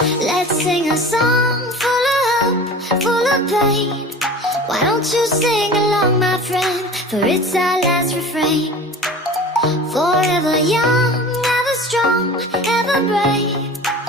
Let's sing a song full of hope, full of pain. Why don't you sing along, my friend? For it's our last refrain. Forever young, ever strong, ever brave.